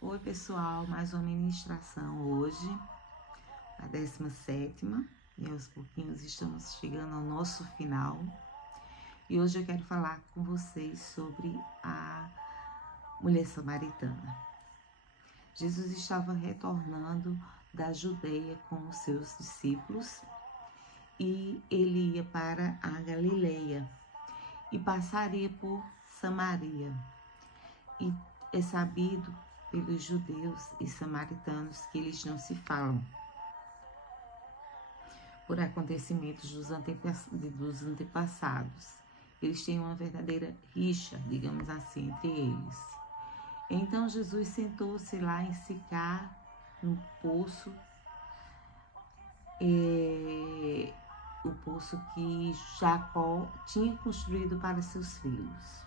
Oi pessoal, mais uma ministração hoje, a 17ª, e aos pouquinhos estamos chegando ao nosso final. E hoje eu quero falar com vocês sobre a mulher samaritana. Jesus estava retornando da Judeia com os seus discípulos e ele ia para a Galileia e passaria por Samaria. E é sabido pelos judeus e samaritanos que eles não se falam, por acontecimentos dos antepassados. Eles têm uma verdadeira rixa, digamos assim, entre eles. Então Jesus sentou-se lá em Sicar, no poço, o poço que Jacó tinha construído para seus filhos.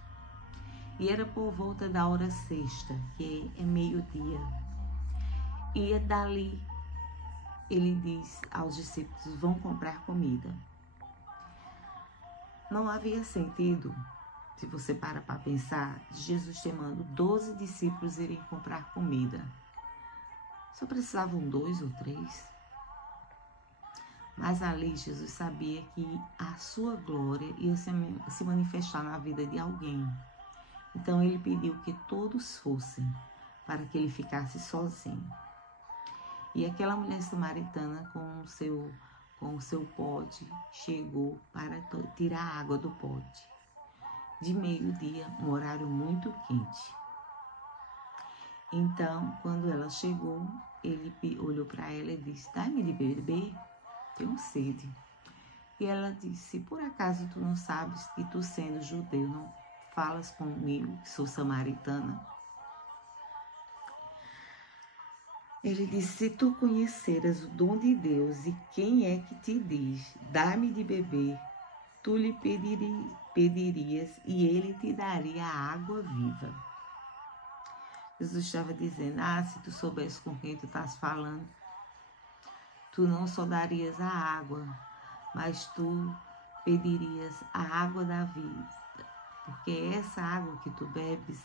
E era por volta da hora sexta, que é meio-dia. E dali ele diz aos discípulos: vão comprar comida. Não havia sentido, se você para pensar, Jesus chamando 12 discípulos irem comprar comida. Só precisavam 2 ou 3. Mas ali Jesus sabia que a sua glória ia se manifestar na vida de alguém. Então ele pediu que todos fossem, para que ele ficasse sozinho. E aquela mulher samaritana com o seu pote chegou para tirar a água do pote. De meio-dia, um horário muito quente. Então, quando ela chegou, ele olhou para ela e disse: dá-me de beber, tenho sede. E ela disse: por acaso tu não sabes que tu, sendo judeu, não falas comigo, que sou samaritana? Ele disse: se tu conheceras o dom de Deus e quem é que te diz, dá-me de beber, tu lhe pedirias e ele te daria a água viva. Jesus estava dizendo: se tu soubesse com quem tu estás falando, tu não só darias a água, mas tu pedirias a água da vida. Porque essa água que tu bebes,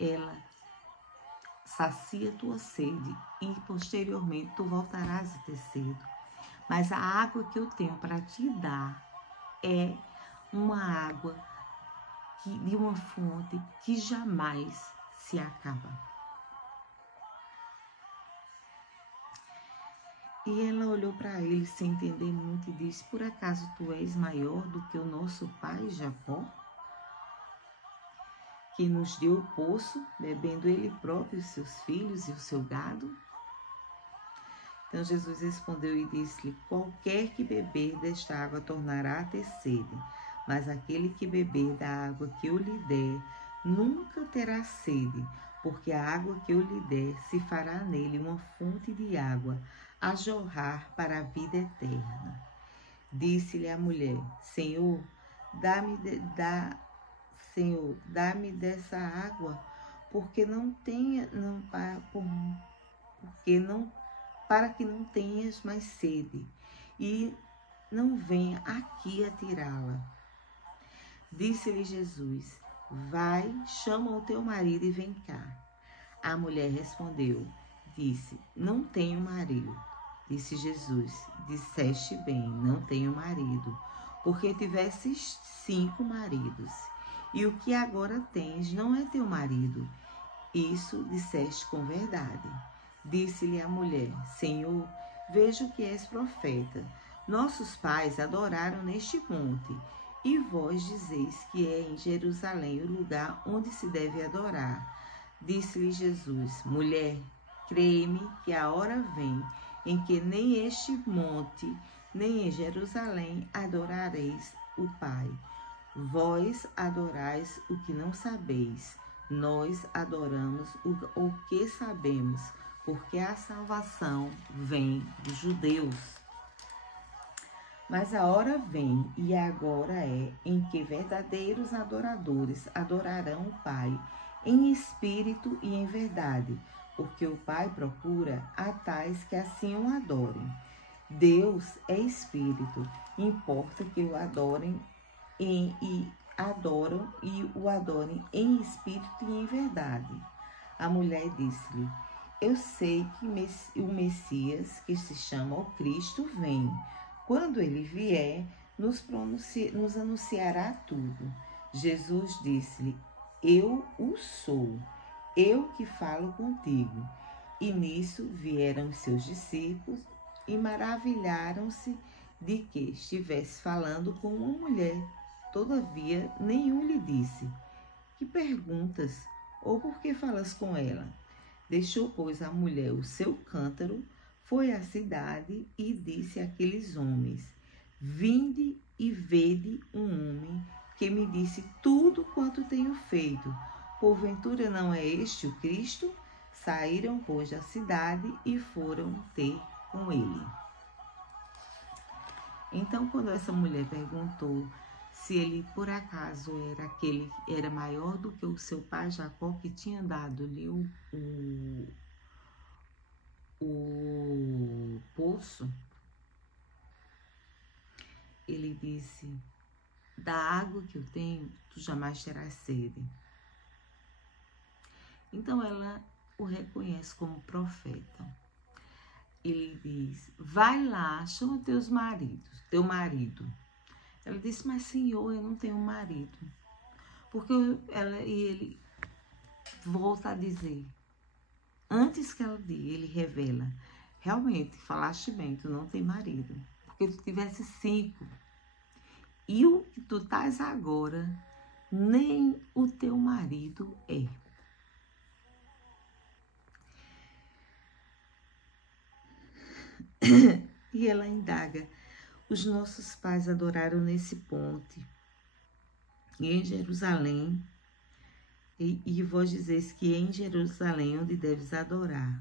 ela sacia tua sede e posteriormente tu voltarás a ter sede. Mas a água que eu tenho para te dar é uma água de uma fonte que jamais se acaba. E ela olhou para ele sem entender muito e disse: por acaso tu és maior do que o nosso pai Jacó, que nos deu o poço, bebendo ele próprio, os seus filhos e o seu gado? Então Jesus respondeu e disse-lhe: qualquer que beber desta água tornará a ter sede, mas aquele que beber da água que eu lhe der nunca terá sede, porque a água que eu lhe der se fará nele uma fonte de água a jorrar para a vida eterna. Disse-lhe a mulher: Senhor, dá-me dessa água, para que não tenhas mais sede, e não venha aqui a tirá-la. Disse-lhe Jesus: vai, chama o teu marido e vem cá. A mulher respondeu, disse: não tenho marido. Disse Jesus: disseste bem, não tenho marido, porque tivesses 5 maridos. E o que agora tens não é teu marido. Isso disseste com verdade. Disse-lhe a mulher: Senhor, vejo que és profeta. Nossos pais adoraram neste monte, e vós dizeis que é em Jerusalém o lugar onde se deve adorar. Disse-lhe Jesus: mulher, crê-me que a hora vem em que nem este monte, nem em Jerusalém adorareis o Pai. Vós adorais o que não sabeis, nós adoramos o que sabemos, porque a salvação vem dos judeus. Mas a hora vem, e agora é, em que verdadeiros adoradores adorarão o Pai, em espírito e em verdade, porque o Pai procura a tais que assim o adorem. Deus é espírito, importa que o adorem e o adorem em espírito e em verdade. A mulher disse-lhe: eu sei que o Messias, que se chama o Cristo, vem. Quando ele vier, nos anunciará tudo. Jesus disse-lhe: eu o sou, eu que falo contigo. E nisso vieram os seus discípulos e maravilharam-se de que estivesse falando com uma mulher. Todavia, nenhum lhe disse: que perguntas? Ou por que falas com ela? Deixou, pois, a mulher o seu cântaro, foi à cidade e disse àqueles homens: vinde e vede um homem que me disse tudo quanto tenho feito. Porventura não é este o Cristo? Saíram, pois, da cidade e foram ter com ele. Então, quando essa mulher perguntou se ele, por acaso, era maior do que o seu pai Jacó, que tinha dado-lhe o poço, ele disse: da água que eu tenho, tu jamais terás sede. Então ela o reconhece como profeta. Ele diz: vai lá, chama teu marido. Ela disse: mas Senhor, eu não tenho marido. Ele volta a dizer, antes que ela diga, ele revela: realmente, falaste bem, tu não tem marido. Porque tu tivesse 5. E o que tu estás agora, nem o teu marido é. E ela indaga: os nossos pais adoraram nesse ponte, e em Jerusalém, e vós dizeis que é em Jerusalém onde deves adorar.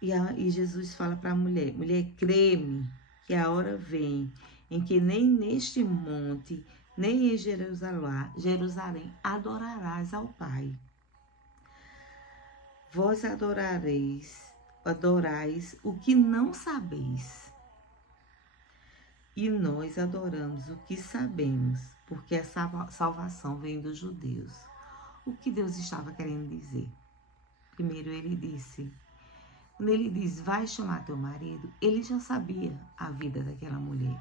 E Jesus fala para a mulher: mulher, crê-me que a hora vem em que nem neste monte, nem em Jerusalém adorarás ao Pai. Vós adorais o que não sabeis. E nós adoramos o que sabemos, porque a salvação vem dos judeus. O que Deus estava querendo dizer? Primeiro quando ele diz, vai chamar teu marido, ele já sabia a vida daquela mulher.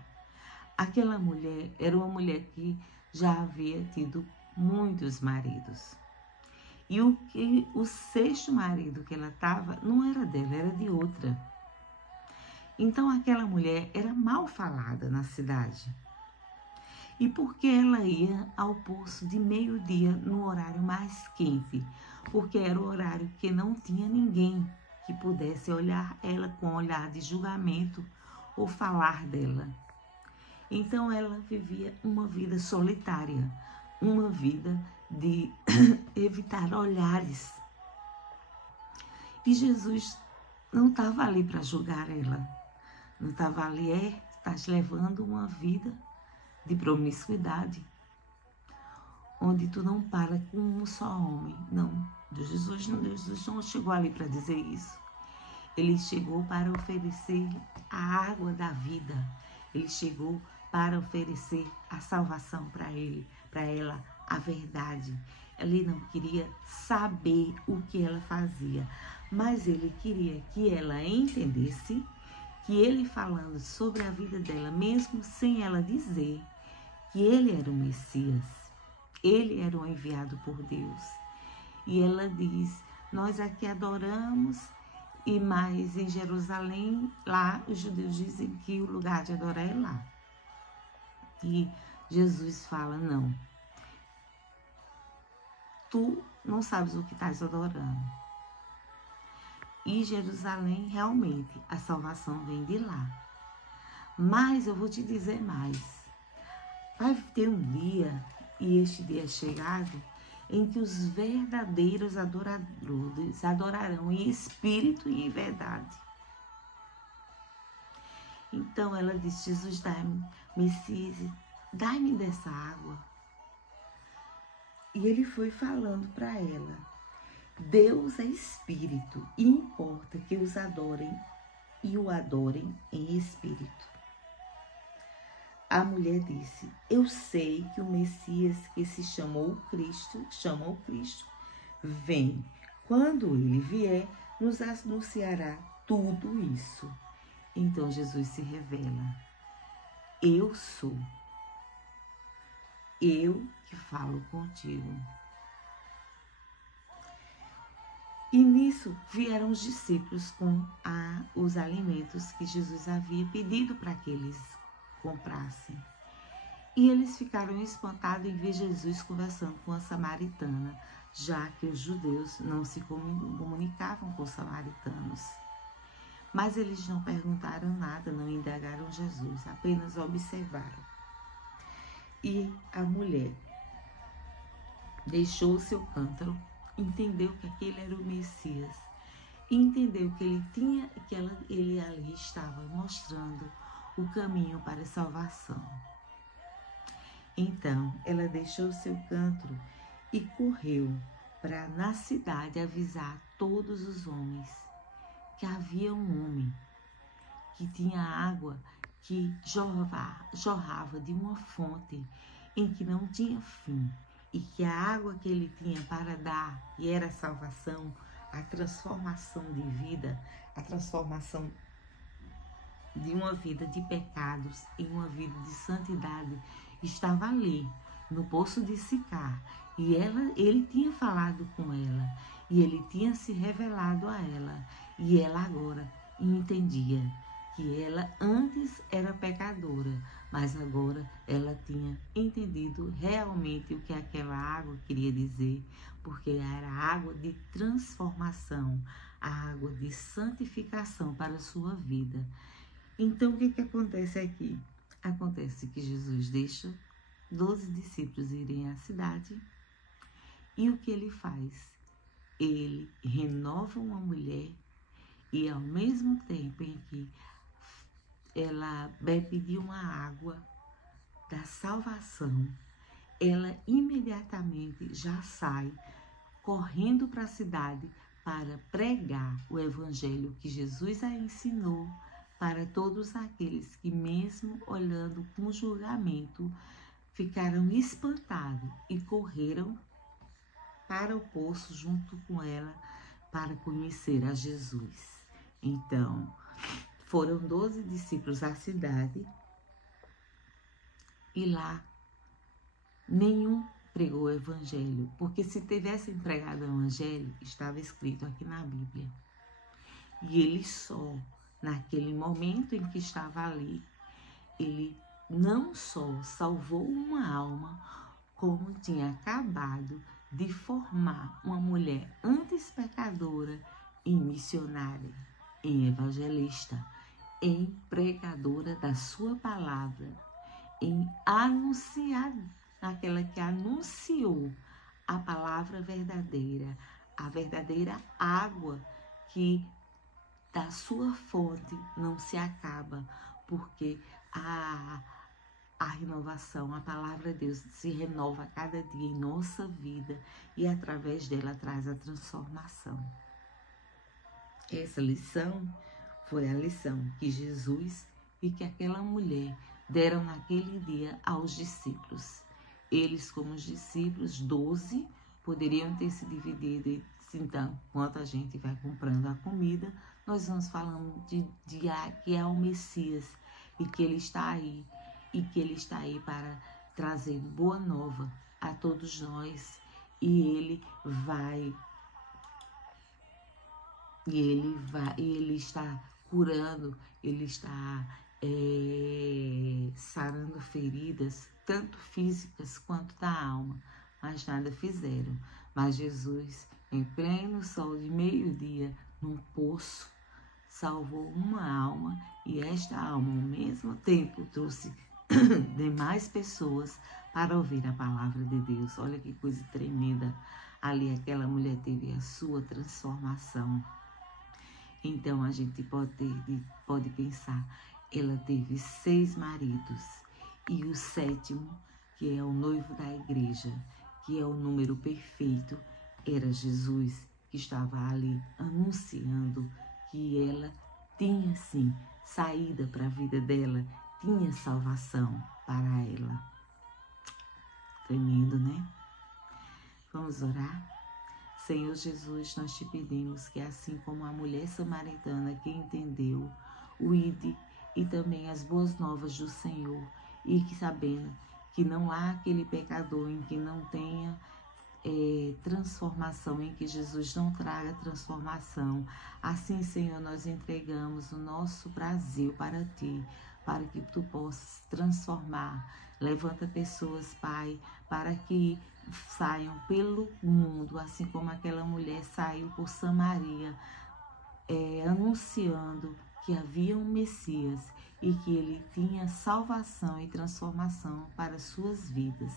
Aquela mulher era uma mulher que já havia tido muitos maridos. E o 6º marido que ela estava não era dela, era de outra. Então aquela mulher era mal falada na cidade. E porque ela ia ao poço de meio-dia no horário mais quente? Porque era o horário que não tinha ninguém que pudesse olhar ela com olhar de julgamento ou falar dela. Então ela vivia uma vida solitária, uma vida de evitar olhares. E Jesus não estava ali para julgar ela. Não estava ali, estás levando uma vida de promiscuidade, onde tu não para com um só homem. Não, Jesus não chegou ali para dizer isso. Ele chegou para oferecer a água da vida. Ele chegou para oferecer a salvação para ela, a verdade. Ele não queria saber o que ela fazia, mas ele queria que ela entendesse que ele falando sobre a vida dela, mesmo sem ela dizer que ele era o Messias, ele era o enviado por Deus. E ela diz, nós aqui adoramos, e mais em Jerusalém, lá os judeus dizem que o lugar de adorar é lá. E Jesus fala, não, tu não sabes o que estás adorando. E Jerusalém, realmente, a salvação vem de lá. Mas eu vou te dizer mais. Vai ter um dia, e este dia é chegado, em que os verdadeiros adoradores adorarão em espírito e em verdade. Então ela disse, Jesus, dai-me, Messias, dai-me dessa água. E ele foi falando para ela, Deus é espírito e importa que os adorem e o adorem em espírito. A mulher disse, eu sei que o Messias que se chama o Cristo, vem. quando ele vier, nos anunciará tudo isso. Então Jesus se revela. Eu sou. Eu que falo contigo. E nisso vieram os discípulos com os alimentos que Jesus havia pedido para que eles comprassem. E eles ficaram espantados em ver Jesus conversando com a samaritana, já que os judeus não se comunicavam com os samaritanos. Mas eles não perguntaram nada, não indagaram Jesus, apenas observaram. E a mulher deixou o seu cântaro, entendeu que aquele era o Messias, e entendeu que ele ali estava mostrando o caminho para a salvação. Então, ela deixou o seu cântaro e correu para na cidade avisar todos os homens que havia um homem que tinha água que jorrava de uma fonte em que não tinha fim, e que a água que ele tinha para dar, que era a salvação, a transformação de vida, a transformação de uma vida de pecados em uma vida de santidade, estava ali, no poço de Sicar. E ele tinha falado com ela, e ele tinha se revelado a ela, e ela agora entendia que ela antes era pecadora, mas agora ela tinha entendido realmente o que aquela água queria dizer, porque era água de transformação, a água de santificação para a sua vida. Então, o que acontece aqui? Acontece que Jesus deixa 12 discípulos irem à cidade, e o que ele faz? Ele renova uma mulher, e ao mesmo tempo em que ela bebe de uma água da salvação, ela imediatamente já sai correndo para a cidade para pregar o evangelho que Jesus a ensinou para todos aqueles que, mesmo olhando com julgamento, ficaram espantados e correram para o poço junto com ela para conhecer a Jesus. Então, foram 12 discípulos à cidade, e lá nenhum pregou o evangelho, porque se tivessem pregado o evangelho, estava escrito aqui na Bíblia. E ele só, naquele momento em que estava ali, ele não só salvou uma alma, como tinha acabado de formar uma mulher antes pecadora em missionária, em evangelista, em pregadora da sua palavra, em anunciar, aquela que anunciou a palavra verdadeira, a verdadeira água que da sua fonte não se acaba, porque a renovação, a palavra de Deus se renova a cada dia em nossa vida, e através dela traz a transformação. Essa lição foi a lição que Jesus e que aquela mulher deram naquele dia aos discípulos. Eles, como os discípulos, 12, poderiam ter se dividido. E, então, enquanto a gente vai comprando a comida, nós vamos falando de que é o Messias, e que ele está aí, e que ele está aí para trazer boa nova a todos nós, e ele está curando, ele está sarando feridas, tanto físicas quanto da alma, mas nada fizeram. Mas Jesus, em pleno sol de meio-dia, num poço, salvou uma alma, e esta alma, ao mesmo tempo, trouxe demais pessoas para ouvir a palavra de Deus. Olha que coisa tremenda. Ali aquela mulher teve a sua transformação. Então a gente pode pensar, ela teve 6 maridos, e o 7º, que é o noivo da igreja, que é o número perfeito, era Jesus, que estava ali anunciando que ela tinha sim saída para a vida dela, tinha salvação para ela. Tremendo, né? Vamos orar? Senhor Jesus, nós te pedimos que assim como a mulher samaritana que entendeu o ID e também as boas novas do Senhor, e que sabendo que não há aquele pecador em que não tenha transformação, em que Jesus não traga transformação. Assim, Senhor, nós entregamos o nosso Brasil para Ti, para que Tu possas transformar. Levanta pessoas, Pai, para que saiam pelo mundo, assim como aquela mulher saiu por Samaria, anunciando que havia um Messias e que ele tinha salvação e transformação para suas vidas.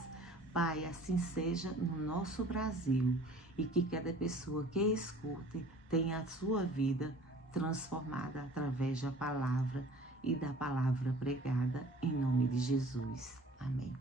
Pai, assim seja no nosso Brasil e que cada pessoa que escute tenha a sua vida transformada através da palavra e da palavra pregada em nome de Jesus. Amém.